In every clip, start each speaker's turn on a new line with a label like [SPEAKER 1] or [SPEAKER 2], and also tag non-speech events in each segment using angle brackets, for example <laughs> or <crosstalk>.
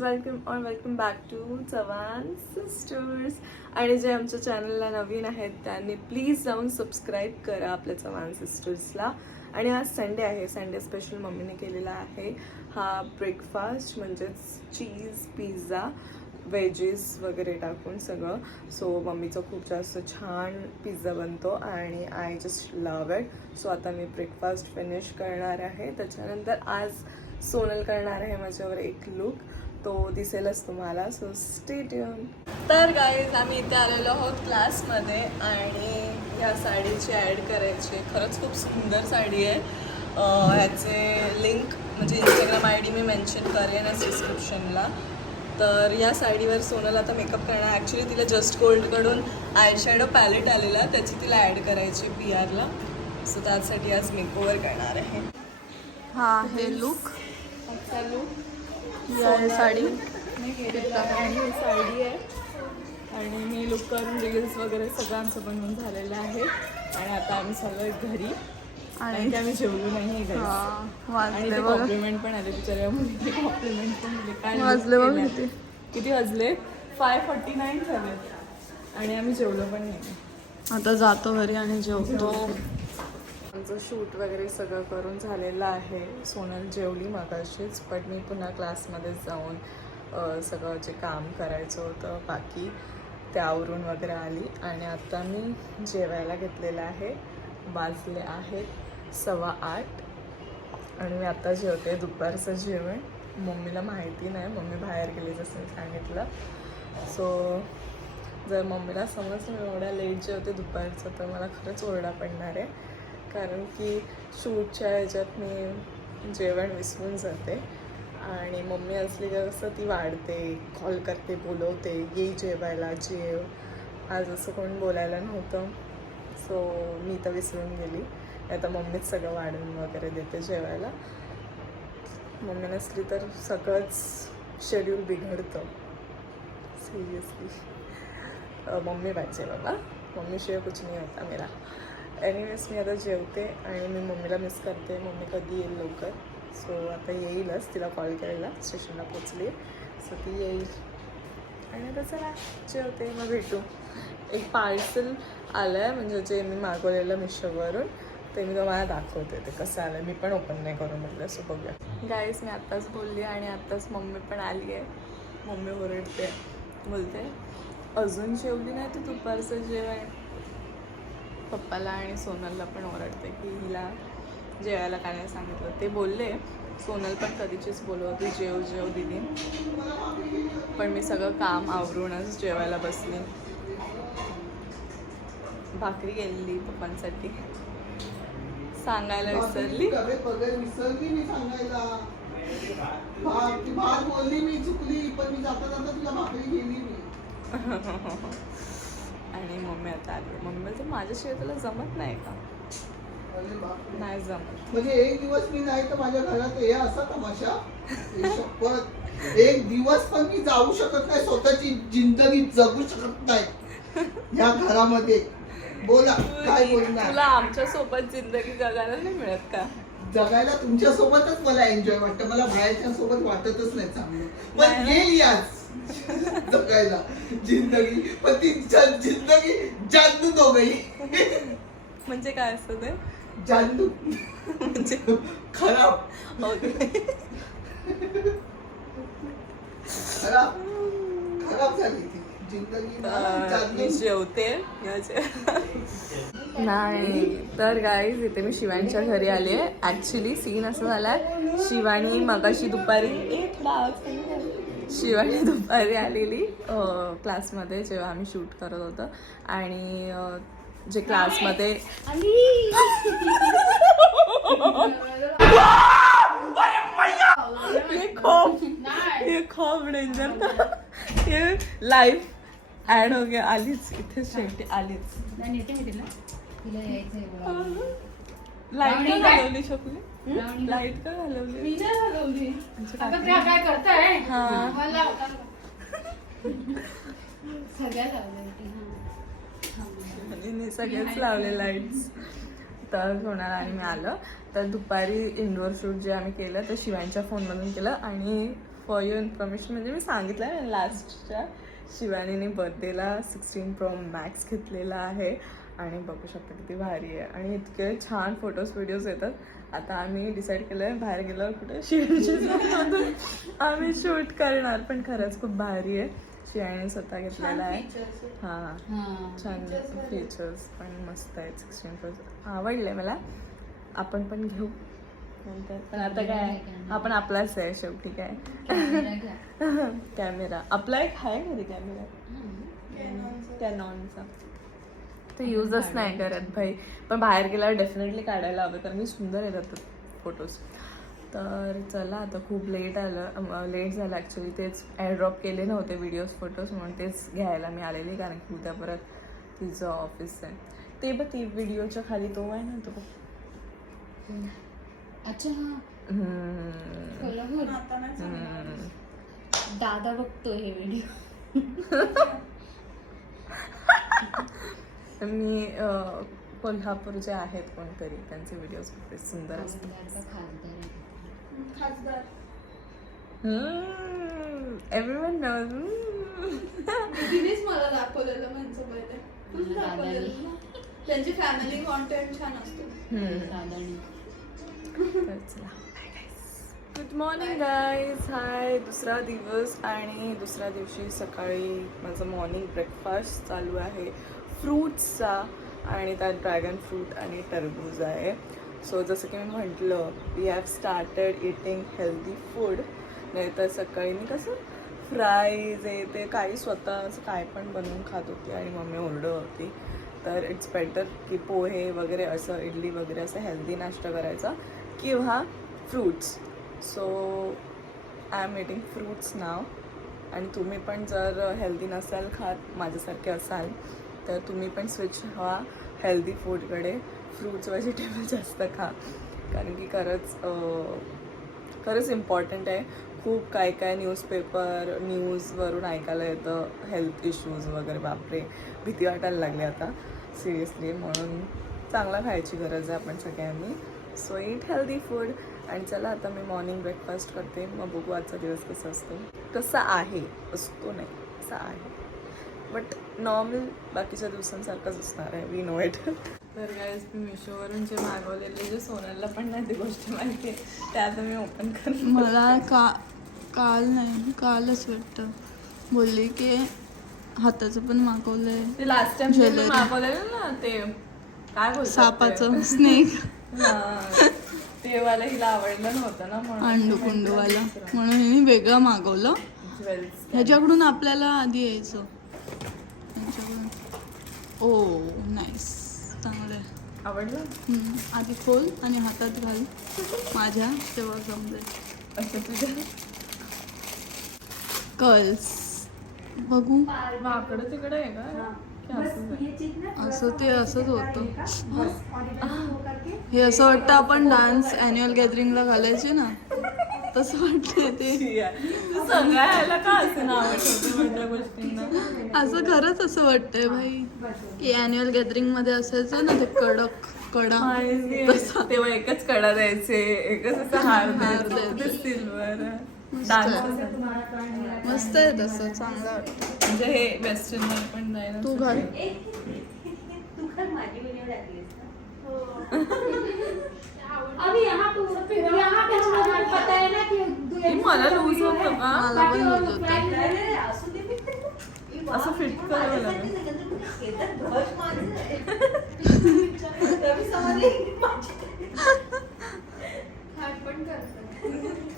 [SPEAKER 1] Welcome और welcome back to Chavan sisters आणि जे आमच्या चॅनलला नवीन आहेत त्यांनी प्लीज जाऊन सबस्क्राईब करा आपल्या चव्हाण सिस्टर्सला आणि आज संडे आहे संडे स्पेशल मम्मीने केलेला आहे हा ब्रेकफास्ट म्हणजेच चीज पिझ्झा वेजेस वगैरे टाकून सगळं. सो मम्मीचा खूप जास्त छान पिझ्झा बनतो आणि I just love it so आता मी ब्रेकफास्ट फिनिश करणार आहे. त्याच्यानंतर आज सोनल करणार आहे माझ्यावर एक लुक तो दिसेलच तुम्हाला. सो स्टे ट्यून तर गाईज आम्ही इथे आलेलो आहोत क्लासमध्ये आणि या साडीची ॲड करायची. खरंच खूप सुंदर साडी आहे. ह्याचे लिंक म्हणजे इंस्टाग्राम आय डी मी मेन्शन करेनच डिस्क्रिप्शनला तर या साडीवर सोनल आता मेकअप करणार. ॲक्च्युली तिला जस्ट गोल्डकडून आय शॅडो पॅलेट आलेला. त्याची तिला ॲड करायची पी आरला सो त्यासाठी आज मेकओवर करणार आहे. हा आहे लुक आजचा लुक ही आहे साडी. आणि ही साडी आहे. आणि मी लुक करून रील्स वगैरे सगळं आमचं बनवून झालेलं आहे. आणि आता आम्ही सगळे घरी आणि आम्ही जेवलो नाही ते कॉम्प्लिमेंट पण आले बिचाऱ्या कॉम्प्लिमेंट पण दिले काय
[SPEAKER 2] वाजले बघ. किती.
[SPEAKER 1] किती वाजले? फाय फोर्टी नाईन झाले. आणि आम्ही जेवलो पण नाही.
[SPEAKER 2] आता जातो घरी आणि जेवतो.
[SPEAKER 1] आमचं शूट वगैरे सगळं करून झालेलं आहे. सोनल जेवली मगाशीच पण मी पुन्हा क्लासमध्ये जाऊन सगळं जे काम करायचं होतं बाकी ते आवरून वगैरे आली. आणि आता मी जेवायला घेतलेलं आहे. वाजले आहेत. सव्वा आठ. आणि मी आता जेवते दुपारचं जेवण. मम्मीला माहिती नाही मम्मी बाहेर गेली जसं मी सांगितलं. सो जर मम्मीला समजलं मी एवढ्या लेट जेवते दुपारचं तर मला खरंच ओरडा पडणार आहे. कारण की शूटच्या ह्याच्यात मी जेवण विसरून जाते. आणि मम्मी असली का कसं ती वाढते कॉल करते बोलवते ये जेवायला जेव. आज असं कोण बोलायला नव्हतं. सो मी तर विसरून गेली. आता मम्मीच सगळं वाढून वगैरे देते जेवायला. मम्मी नसली तर सगळंच शेड्यूल बिघडतं. सिरियसली मम्मी पाहिजे बाबा मम्मीशिवाय कुछ नाही होता मेरा. एनिवेज मी आता जेवते आणि मी मम्मीला मिस करते. मम्मी कधी येईल लवकर? सो आता येईलच. तिला कॉल केलेला स्टेशनला पोचली सो ती येईल. आणि आता चला जेवते. मग भेटू. एक पार्सल आलं आहे म्हणजे जे मी मागवलेलं मिशोवरून. ते मी तुम्हाला दाखवते ते कसं आलं मी पण ओपन नाही करून म्हटलं सो बघूया. गाईस मी आत्ताच बोलली आणि आत्ताच मम्मी पण आली आहे. मम्मी ओरडते बोलते अजून जेवली नाही तू दुपारचं जेवण? पप्पाला आणि सोनलला पण ओरडते की हिला जेवायला काय नाही सांगितलं. ते बोलले सोनल पण कधीचीच बोलवते जेव जेव दिली पण मी सगळं काम आवरूनच जेवायला बसले. भाकरी गेलेली पप्पांसाठी. सांगायला विसरली.
[SPEAKER 3] पगार विसरली मी सांगायला. भा- ती भात बोलली मी चुकली पण मी जाता जाता तुला भाकरी गेली मी. <laughs>
[SPEAKER 1] आणि मम्मी आता आली. मम्मी बोलते माझ्याशिवाय तुला जमत नाही का. नाही जमत.
[SPEAKER 3] म्हणजे एक दिवस मी नाही तर माझ्या घरात हे असा तमाशा? शपथ. एक दिवस पण मी जाऊ शकत नाही स्वतःची जिंदगी जगू शकत नाही. या घरामध्ये. बोला काय बोलणार?
[SPEAKER 1] तुला आमच्यासोबत जिंदगी जगायला नाही मिळत का?
[SPEAKER 3] जगायला तुमच्या सोबतच मला एन्जॉय वाटतं. मला बाहेरच्या सोबत वाटतच नाही चांगलं. पण? गेली आज जगायला. जिंदगी पण ती जिंदगी जानू तो गई
[SPEAKER 1] म्हणजे काय असतं ते?
[SPEAKER 3] जानू.
[SPEAKER 1] म्हणजे
[SPEAKER 3] खराब. खराब. खराब झाली ती.
[SPEAKER 1] जेवते. नाही तर गाईज इथे मी शिवानीच्या घरी आली आहे. ॲक्च्युली सीन असं झालाय. शिवानी मगाशी दुपारी शिवानी दुपारी आलेली क्लासमध्ये जेव्हा आम्ही शूट करत होतो. आणि जे क्लासमध्ये हे खूप हे डेंजर हे लाईव्ह ऍड हो गया आलीच. इथे शेवटी आलीच. लाइट का घालवली शकली? लाइट का घालवली? काय?
[SPEAKER 4] काय करताय? मला सगळ्या लावल्या होती
[SPEAKER 1] आणि सगळेच लावले लाईट्स तर सोनाला आणि मी आलं. तर दुपारी इनडोअर शूट जे आम्ही केलं ते शिवांच्या फोनमधून केलं. आणि फॉर युअर इन्फॉर्मेशन म्हणजे मी सांगितलं लास्टच्या शिवानीने बर्थडेला सिक्स्टीन प्रो मॅक्स घेतलेला आहे. आणि बघू शकता किती भारी आहे. आणि इतके छान फोटोज व्हिडिओज येतात. आता आम्ही डिसाईड केलं आहे बाहेर गेल्यावर कुठे शिवानीच्या फोनमधून आम्ही शूट करणार. पण खरंच खूप भारी आहे. शिवानीने स्वतः घेतलेला आहे. हां.
[SPEAKER 4] हा
[SPEAKER 1] छान फीचर्स पण मस्त आहेत सिक्स्टीन प्लस आवडले मला. आपण पण घेऊ. नंतर. पण आता काय? आपण आपलाच आहे शेवटी काय?
[SPEAKER 4] कॅमेरा <laughs>
[SPEAKER 1] आपला एक आहे घरी कॅमेरा. कॅनॉनचा. ते युजच नाही करत भाई. पण बाहेर गेल्यावर डेफिनेटली काढायला हवं कारण मी सुंदर येतात फोटोज तर चला आता खूप लेट आलं लेट झालं ॲक्च्युली तेच एअरड्रॉप केले नव्हते व्हिडिओज फोटोज म्हणून तेच घ्यायला मी आलेली कारण की उद्या परत तिचं ऑफिस आहे. ते बघ ती व्हिडिओच्या खाली तो आहे ना तो
[SPEAKER 4] अच्छा हा. कोल्हापूर. दादा बघतो हे व्हिडिओ. <laughs>
[SPEAKER 1] मी अं, कोल्हापूर जे आहेत कोणतरी त्यांचे व्हिडिओज खूप सुंदर असतात.
[SPEAKER 4] खासदार?
[SPEAKER 1] एव्हरीवन नोज
[SPEAKER 5] तिनेच मला दाखवलेलं म्हणजे पहिले. तूच दाखवलेलं ना त्यांची फॅमिली कॉन्टेंट छान असतो.
[SPEAKER 1] गुड मॉर्निंग गाईज हाय दुसरा दिवस आणि दुसऱ्या दिवशी सकाळी माझं मॉर्निंग ब्रेकफास्ट चालू आहे. फ्रूट्सचा आणि त्यात ड्रॅगन फ्रूट आणि टरबूज आहे. सो जसं की मी म्हटलं we have started eating healthy food नाही तर सकाळी मी कसं फ्राईज आहे ते काही स्वतः असं काय पण बनवून खात होती आणि मम्मी ओरडत होती. तर इट्स बेटर की पोहे वगैरे असं इडली वगैरे असं हेल्दी नाश्ता करायचा. किंवा fruits so I am eating fruits नाव आणि तुम्ही पण जर हेल्दी नसाल खात माझ्यासारखे असाल तर तुम्ही पण स्विच व्हा हेल्दी फूडकडे फ्रूट्स व्हेजिटेबल जास्त खा. कारण की खरंच खरंच इम्पॉर्टंट आहे. खूप काय काय न्यूजपेपर न्यूजवरून ऐकायला येतं हेल्थ इश्यूज वगैरे. बापरे भीती वाटायला लागली आता. सिरियसली म्हणून चांगला खायची गरज आहे आपण सगळ्यांनी. सो इट हेल्दी फूड आणि चला आता मी मॉर्निंग ब्रेकफास्ट करते. मग बघू आजचा दिवस कसा असतो. कसा आहे? असतो नाही. कसा आहे? बट नॉर्मल बाकीच्या दिवसांसारखंच असणार आहे. वी नो इट तर गाईज मी मिशोवरून जे मागवलेले जे सोनलला पण नाही ती गोष्ट माहिती आहे ते आता मी ओपन कर
[SPEAKER 2] मला का काल नाही कालच वाटतं. बोलली की हाताचं पण मागवलंय.
[SPEAKER 1] ते लास्ट टाइम. मागवलेलं ना ते काय ते?
[SPEAKER 2] सापाचं स्नेक. <laughs>
[SPEAKER 1] ते वाला हिला आवडलं नव्हतं ना म्हणून.
[SPEAKER 2] अंडू कुंडूवाला. म्हणून हिने वेगळं मागवलं. ह्याच्याकडून आपल्याला आधी यायचं. ह्याच्याकडून. ओ नाईस चांगलं आहे.
[SPEAKER 1] आवडलं?
[SPEAKER 2] हम्म, आधी खोल आणि हातात घाल. माझ्या तेव्हा जमले.
[SPEAKER 1] असं तुझ्या?
[SPEAKER 2] कर्ल्स बघू.
[SPEAKER 1] वाकडं तिकडं आहे का?
[SPEAKER 2] असं ते असंच होतं. हे? असं वाटतं आपण डान्स अॅन्युअल गॅदरिंगला घालायचे ना? तसं वाटतंय ते. <laughs>
[SPEAKER 1] असं नाव ठेवते माझ्या गोष्टींना?
[SPEAKER 2] असं खरंच असं वाटतंय भाई. की अॅन्युअल गॅदरिंगमध्ये असायचं ना ते कडक कडा.
[SPEAKER 1] तेव्हा एकच कडा द्यायचे एकच असं हार द्यायचे. सिल्वर
[SPEAKER 2] मस्त. आहे. मस्त आहे तसं चांगलं वाटतं.
[SPEAKER 1] म्हणजे हे वेस्टर्न वर पण नाही ना
[SPEAKER 2] तू घाल.
[SPEAKER 5] अभी <laughs> यहाँ पे यहाँ पे हमारे को पता है ना कि
[SPEAKER 1] हे मला लूज होतं का
[SPEAKER 2] मला पण होत. होतं <laughs>
[SPEAKER 1] असं फिट करावं लागेल. <laughs>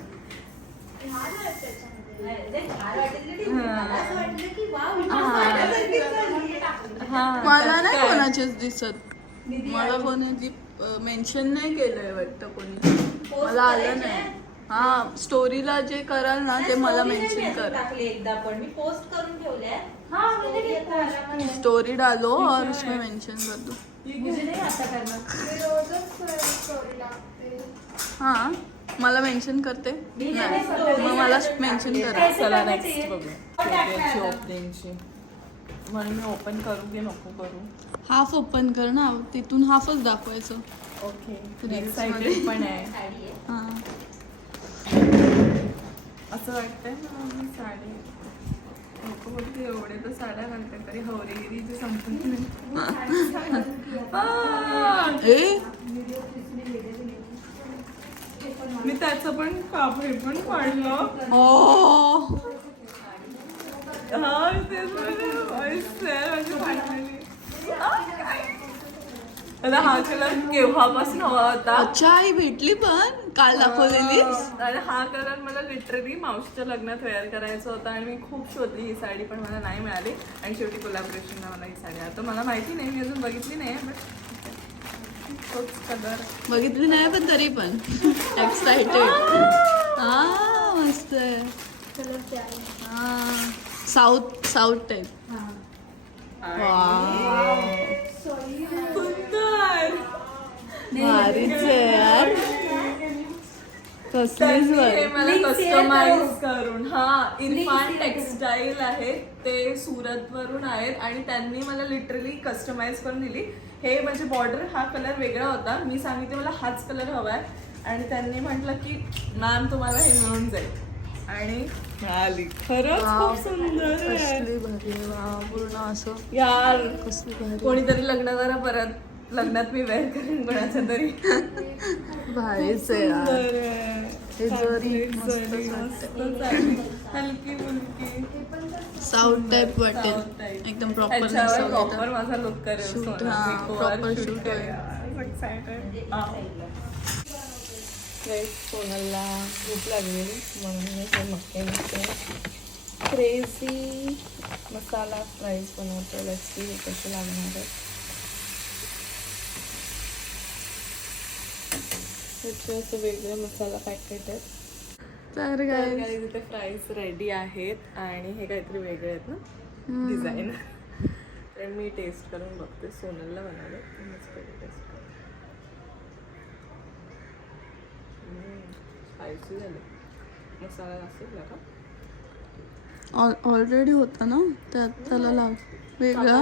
[SPEAKER 2] मला नाही? कोणाचेच दिसत. मला कोणी मेन्शन नाही केलंय वाटतं कोणी. मला आलं नाही. हा स्टोरीला जे कराल ना ते मला मेन्शन कर.
[SPEAKER 6] टाकले एकदा पण. मी पोस्ट करून ठेवल्या
[SPEAKER 5] हाँ मैंने देखा
[SPEAKER 2] स्टोरी डालो और उसमें मेंशन कर दो.
[SPEAKER 6] मुझे नाही आता करणार
[SPEAKER 5] मी रोजच स्टोरी टाकते
[SPEAKER 2] हा. मला मेन्शन करते? मग मला. मेन्शन करा.
[SPEAKER 1] चला नेक्स्ट बघू. ओपनिंगची म्हणून मी ओपन करू की नको करू?
[SPEAKER 2] हाफ ओपन कर ना. तिथून हाफच दाखवायचं.
[SPEAKER 1] ओके एक्साइटेड पण आहे.
[SPEAKER 6] साडी आहे.
[SPEAKER 2] हा.
[SPEAKER 1] असं वाटतंय ना मी साडी. नको बोलते एवढे तर साड्या घालते तरी हवरेगिरीची संपत नाही. आ! <laughs>
[SPEAKER 2] ए
[SPEAKER 1] मी त्याचं पण कापड पण काढलं हा? आता हा कलर केव्हापासून हवा होता?
[SPEAKER 2] अच्छा आई भेटली पण? काल दाखवलेलीस
[SPEAKER 1] आणि हा कलर मला लिटरली मावशीच्या लग्नात वेअर करायचा होता आणि मी खूप शोधली ही साडी पण मला नाही मिळाली. आणि शेवटी कोलॅबरेशनला मला ही साडी. आता मला माहिती नाही मी अजून बघितली नाही बट तोच कलर
[SPEAKER 2] बघितली नाही पण तरी पण. एक्साइटेड <laughs> हा मस्त आहे. हा साऊथ साऊथ टाईप
[SPEAKER 1] सुंदर.
[SPEAKER 2] भारीच आहे यार. कसलीच
[SPEAKER 1] त्यांनी
[SPEAKER 2] वर
[SPEAKER 1] मला कस्टमाइज करून. हा इरफान टेक्सटाईल आहे ते सुरत वरून आहेत आणि त्यांनी मला लिटरली कस्टमाइज करून दिली. हे म्हणजे बॉर्डर हा कलर वेगळा होता. मी सांगितले मला हाच कलर हवाय. आणि त्यांनी म्हटलं की मॅम तुम्हाला हे मिळून जाईल. आणि मिळाली खरंच खूप सुंदर आहे.
[SPEAKER 2] कसली भारी आहे. वा पूर्ण असं
[SPEAKER 1] यार
[SPEAKER 2] कसली भारी
[SPEAKER 1] कोणीतरी लग्न करा परत लग्नात मी वेअर करेन कोणाच्या तरी. <laughs>
[SPEAKER 2] भारीच आहे यार.
[SPEAKER 1] आहे.
[SPEAKER 2] हे जरी.
[SPEAKER 1] हलकी
[SPEAKER 2] साऊथ टाईप वाटेल. एकदम प्रॉपर
[SPEAKER 1] प्रॉपर माझा लुक करेल excited. Ah. Guys, सोनलला भूक लागलेली? म्हणून मी हे मक्के क्रेझी मसाला फ्राईज बनवतो. लस्सी कसे लागणार आहे त्याचे असे वेगळे मसाला पॅकेट आहेत
[SPEAKER 2] तर काय
[SPEAKER 1] इथे फ्राईज रेडी आहेत आणि हे काहीतरी वेगळे आहेत ना? डिझाईन तर मी टेस्ट करून बघते. सोनलला बनवले. मीच पहिले टेस्ट करते स्पायसी झाले. मसाला असेल का?
[SPEAKER 2] ऑलरेडी होता ना? त्यात त्याला लाव. वेगळा?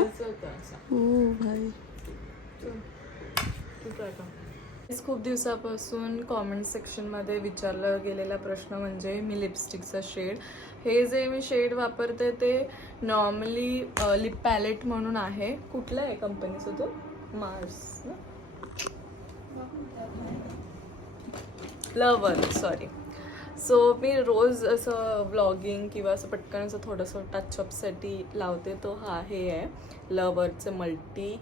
[SPEAKER 2] हो भाई.
[SPEAKER 1] तू try कर. खूप दिवसापासून कॉमेंट सेक्शनमध्ये विचारला गेलेला प्रश्न म्हणजे मी लिपस्टिकचा शेड हे जे मी शेड वापरते ते नॉर्मली लिप पॅलेट म्हणून आहे. कुठल्या आहे कंपनीचं तो? मार्स लवर सॉरी सो मी रोज असं व्लॉगिंग किंवा असं पटकन असं थोडंसं टचअपसाठी लावते तो हा हे आहे. लवरचं multi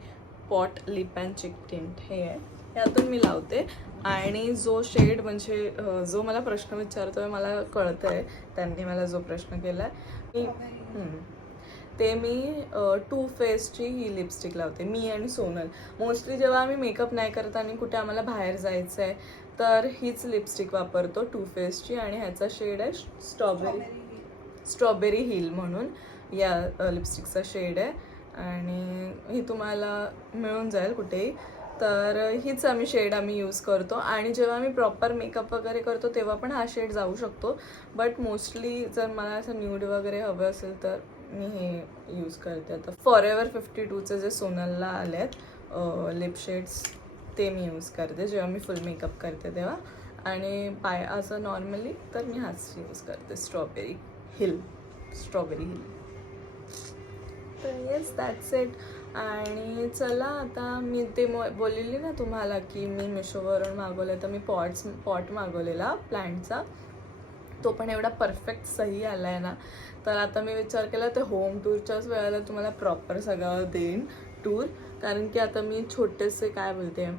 [SPEAKER 1] pot lip and cheek tint हे आहे. यातून मी लावते. आणि जो शेड म्हणजे जो मला प्रश्न विचारतोय मला कळतं आहे त्यांनी मला जो प्रश्न केला आहे मी ते मी टू फेसची ही लिपस्टिक लावते. मी आणि सोनल. मोस्टली जेव्हा आम्ही मेकअप नाही करत आणि कुठे आम्हाला बाहेर जायचं आहे तर हीच लिपस्टिक वापरतो टू फेसची आणि ह्याचा शेड आहे स्ट्रॉबेरी स्ट्रॉबेरी हिल म्हणून या लिपस्टिकचा शेड आहे. आणि ही तुम्हाला मिळून जाईल कुठेही. तर हीच आम्ही शेड आम्ही यूज करतो. आणि जेव्हा मी प्रॉपर मेकअप वगैरे करतो तेव्हा पण हा शेड जाऊ शकतो. बट मोस्टली जर मला असं न्यूड वगैरे हवं असेल तर मी हे यूज करते. आता फॉर एवर फिफ्टी टूचे जे सोनलला आले आहेत लिप शेड्स ते मी यूज करते. जेव्हा मी फुल मेकअप करते तेव्हा. आणि पाय असं नॉर्मली तर मी हाच यूज करते. स्ट्रॉबेरी हिल स्ट्रॉबेरी हिल तर येस दॅट्स इट आणि चला आता मी ते मो- बोललेली ना तुम्हाला की मी मिशोवरून मागवलं तर मी पॉट्स पॉट मागवलेला प्लॅन्टचा तो पण एवढा परफेक्ट सही आला आहे ना. तर आता मी विचार केला ते होम टूरच्याच वेळेला तुम्हाला प्रॉपर सगळं देईन टूर. कारण की आता मी छोटेसे काय बोलते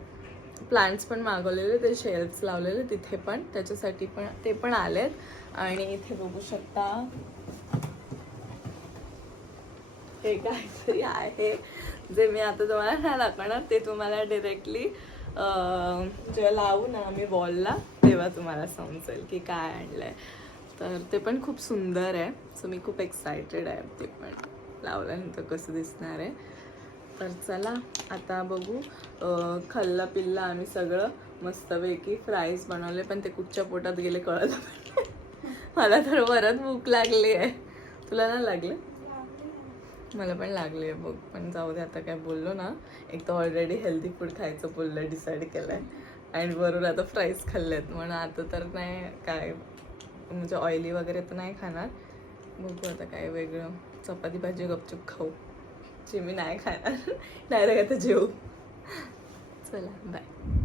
[SPEAKER 1] प्लांट्स पण मागवलेले ते शेल्फ्स लावलेले तिथे पण त्याच्यासाठी पण ते पण आलेत. आणि इथे बघू शकता हे काहीतरी आहे. जे मी आता तुम्हाला नाही दाखवणार ते तुम्हाला डिरेक्टली जेव्हा लावू ना आम्ही वॉलला तेव्हा तुम्हाला समजेल की काय आणलं आहे तर ते पण खूप सुंदर आहे. सो मी खूप एक्सायटेड आहे. ते पण लावल्यानंतर कसं दिसणार आहे. तर चला आता बघू. खल्ला पिल्ला आम्ही सगळं मस्तपैकी फ्राईज बनवले पण ते कुठच्या पोटात गेले कळलं पण <laughs> मला तर परत भूक लागली आहे. तुला नाही लागले? मला पण लागले बघ. पण जाऊ दे आता काय बोललो ना एक तर ऑलरेडी हेल्दी फूड खायचं बोललं डिसाईड केलं आहे आणि वरून आता फ्राईज खाल्लेत. म्हणून आता तर नाही काय म्हणजे ऑइली वगैरे तर नाही खाणार. बघू आता काय वेगळं. चपाती भाजी गपचूप खाऊ. जे मी नाही खाणार <laughs> डायरेक्ट आता जेऊ चला बाय